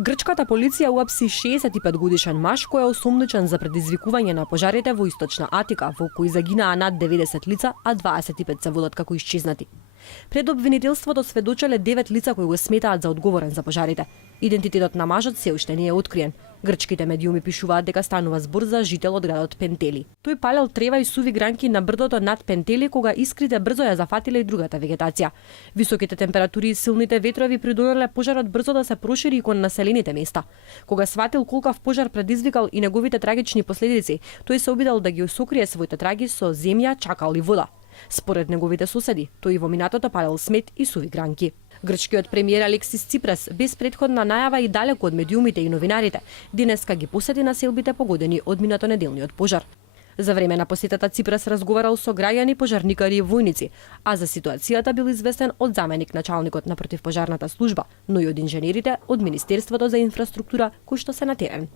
Грчката полиција уапси 65-годишен маж кој е осомничен за предизвикување на пожарите во Источна Атика, во кои загинаа над 90 лица, а 25 се водат како исчезнати. Пред обвинителството сведочеле 9 лица кои го сметаат за одговорен за пожарите. Идентитетот на мажот се уште не е откриен. Грчките медиуми пишуваат дека станува збор за жител од градот Пентели. Тој палел трева и суви гранки на брдото над Пентели кога искрите брзо ја зафатиле и другата вегетација. Високите температури и силните ветрови придонеле пожарот брзо да се прошири и кон населените места. Кога сватил колкав пожар предизвикал и неговите трагични последици, тој се обидел да ги сокрие своите траги со земја, чакал и вода. Според неговите соседи, тој во минатото палел смет и суви гранки. Грчкиот премиер Алексис Ципрас, без претходна најава и далеко од медиумите и новинарите, денеска ги посети населбите погодени од минатонеделниот пожар. За време на посетата Ципрас разговарал со граѓани, пожарникари и војници, а за ситуацијата бил известен од заменик началникот на противпожарната служба, но и од инженерите од Министерството за инфраструктура кои што се на терен.